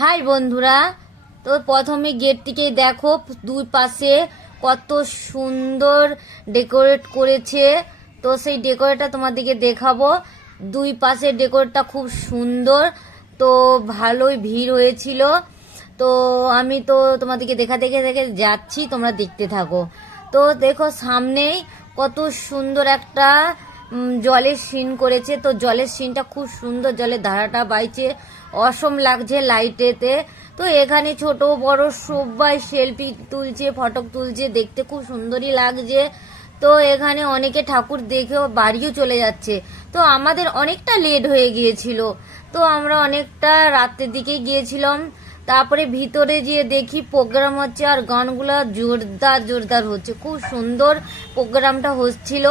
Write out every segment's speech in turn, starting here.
High বন্ধুরা, তো প্রথমে গেট থেকে দেখো দুই পাশে কত সুন্দর ডেকোরেট করেছে। তো সেই ডেকোরেটটা তোমাদেরকে দেখাবো। দুই পাশে ডেকোরেটটা খুব সুন্দর, তো ভালোই ভিড় হয়েছিল। তো আমি তো তোমাদেরকে দেখে দেখে যাচ্ছি, তোমরা দেখতে থাকো। তো দেখো সামনেই কত সুন্দর একটা জলের সিন করেছে। তো জলের সিনটা খুব সুন্দর, জলের ধারাটা বাইছে, অসম লাগছে লাইটেতে। তো এখানে ছোট বড় সবাই সেলফি তুলছে, ফটো তুলছে, দেখতে খুব সুন্দরই লাগছে। তো এখানে অনেকে ঠাকুর দেখেও বাড়িও চলে যাচ্ছে। তো আমাদের অনেকটা লেট হয়ে গিয়েছিল, তো আমরা অনেকটা রাতের দিকে গিয়েছিলাম। তারপরে ভিতরে গিয়ে দেখি প্রোগ্রাম হচ্ছে, আর গানগুলো জোরদার জোরদার হচ্ছে, খুব সুন্দর প্রোগ্রামটা হচ্ছিল।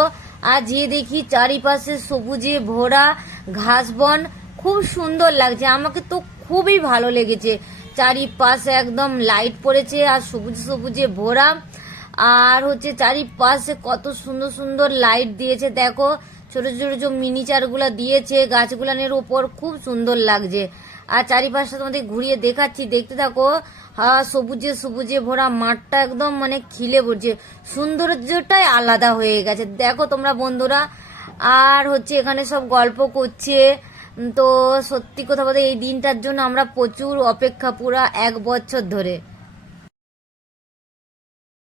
আর গিয়ে দেখি চারিপাশে সবুজে ভরা ঘাস বন, খুব সুন্দর লাগছে। আমাকে তো খুবই ভালো লেগেছে, চারিপাশে একদম লাইট পড়েছে আর সবুজ সবুজে ভরা। আর হচ্ছে চারিপাশে কত সুন্দর সুন্দর লাইট দিয়েছে, দেখো ছোট ছোট ছোট মিনিচারগুলো দিয়েছে গাছগুলানের উপর, খুব সুন্দর লাগছে। আর চারিপাশটা তোমাদের ঘুরিয়ে দেখাচ্ছি, দেখতে থাকো। সবুজে সবুজে ভরা মাঠটা একদম মানে খিলে পড়ছে, সৌন্দর্যটাই আলাদা হয়ে গেছে, দেখো তোমরা বন্ধুরা। আর হচ্ছে এখানে সব গল্প করছে। তো সত্যি কথা বলতে এই দিনটার জন্য আমরা প্রচুর অপেক্ষা, পুরা 1 বছর ধরে।